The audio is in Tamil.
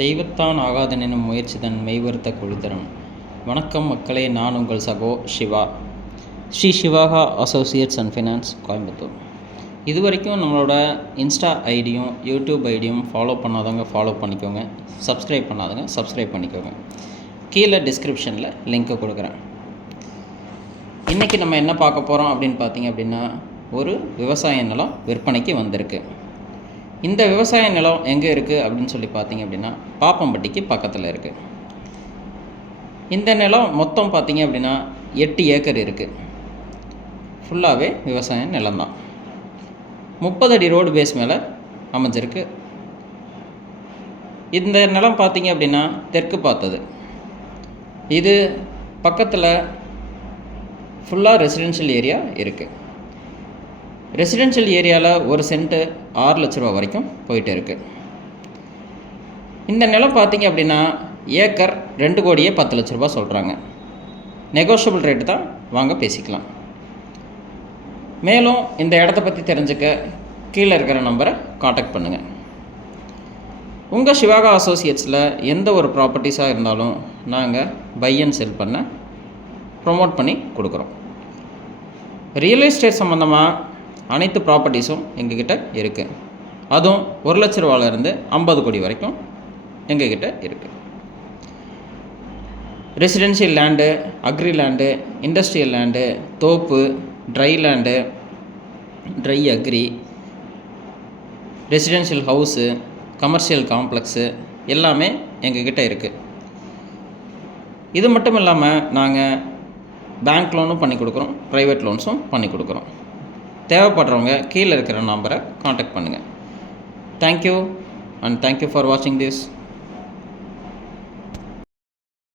தெய்வத்தான் ஆகாதெனும் முயற்சிதன் மெய்வருத்த கொழுதரன். வணக்கம் மக்களே, நான் உங்கள் சகோ Siva, Sri Sivaka associates and finance, Coimbatore. இது வரைக்கும் நம்மளோட இன்ஸ்டா ஐடியும் யூடியூப் ஐடியும் ஃபாலோ பண்ணாதவங்க ஃபாலோ பண்ணிக்கோங்க, சப்ஸ்கிரைப் பண்ணாதவங்க சப்ஸ்கிரைப் பண்ணிக்கோங்க. கீழே டிஸ்கிரிப்ஷனில் லிங்க்கை கொடுக்குறேன். இன்றைக்கி நம்ம என்ன பார்க்க போகிறோம் அப்படின்னு பார்த்தீங்க அப்படின்னா, ஒரு விவசாய நிலம் விற்பனைக்கு வந்திருக்கு. இந்த விவசாய நிலம் எங்கே இருக்குது அப்படின்னு சொல்லி பார்த்தீங்க அப்படின்னா, பாப்பம்பட்டிக்கு பக்கத்தில் இருக்குது. இந்த நிலம் மொத்தம் பார்த்தீங்க அப்படின்னா 8 ஏக்கர் இருக்குது. ஃபுல்லாகவே விவசாய நிலம்தான். 30 அடி ரோடு பேஸ் மேலே அமைஞ்சிருக்கு. இந்த நிலம் பார்த்தீங்க அப்படின்னா தெற்கு பார்த்தது. இது பக்கத்தில் ஃபுல்லாக ரெசிடென்ஷியல் ஏரியா இருக்குது. ரெசிடென்ஷியல் ஏரியாவில் ஒரு சென்ட்டு 6 லட்ச ரூபா வரைக்கும் போயிட்டு இருக்குது. இந்த நிலம் பார்த்திங்க அப்படின்னா ஏக்கர் 2 கோடியே 10 லட்ச ரூபா சொல்கிறாங்க. நெகோஷியபிள் ரேட்டு தான், வாங்க பேசிக்கலாம். மேலும் இந்த இடத்த பற்றி தெரிஞ்சுக்க கீழே இருக்கிற நம்பரை காண்டாக்ட் பண்ணுங்கள். உங்கள் சிவாகா அசோசியேட்ஸில் எந்த ஒரு ப்ராப்பர்ட்டிஸாக இருந்தாலும் நாங்கள் பை அண்ட் செல் பண்ண ப்ரொமோட் பண்ணி கொடுக்குறோம். ரியல் எஸ்டேட் சம்மந்தமாக அனைத்து ப்ராப்பர்ட்டிஸும் எங்ககிட்ட இருக்குது. அதுவும் 1 லட்ச ரூபாயிலேருந்து 50 கோடி வரைக்கும் எங்ககிட்ட இருக்குது. Residential land, agri land, industrial land, தோப்பு, dry land, dry agri, residential house, commercial complex எல்லாமே எங்ககிட்ட இருக்குது. இது மட்டும் இல்லாமல் நாங்கள் பேங்க் லோனும் பண்ணி கொடுக்குறோம், ப்ரைவேட் லோன்ஸும் பண்ணி கொடுக்குறோம். தேவைப்படுறவங்க கீழே இருக்கிற நம்பரை காண்டாக்ட் பண்ணுங்கள். தேங்க்யூ அண்ட் தேங்க்யூ ஃபார் வாட்சிங் திஸ்.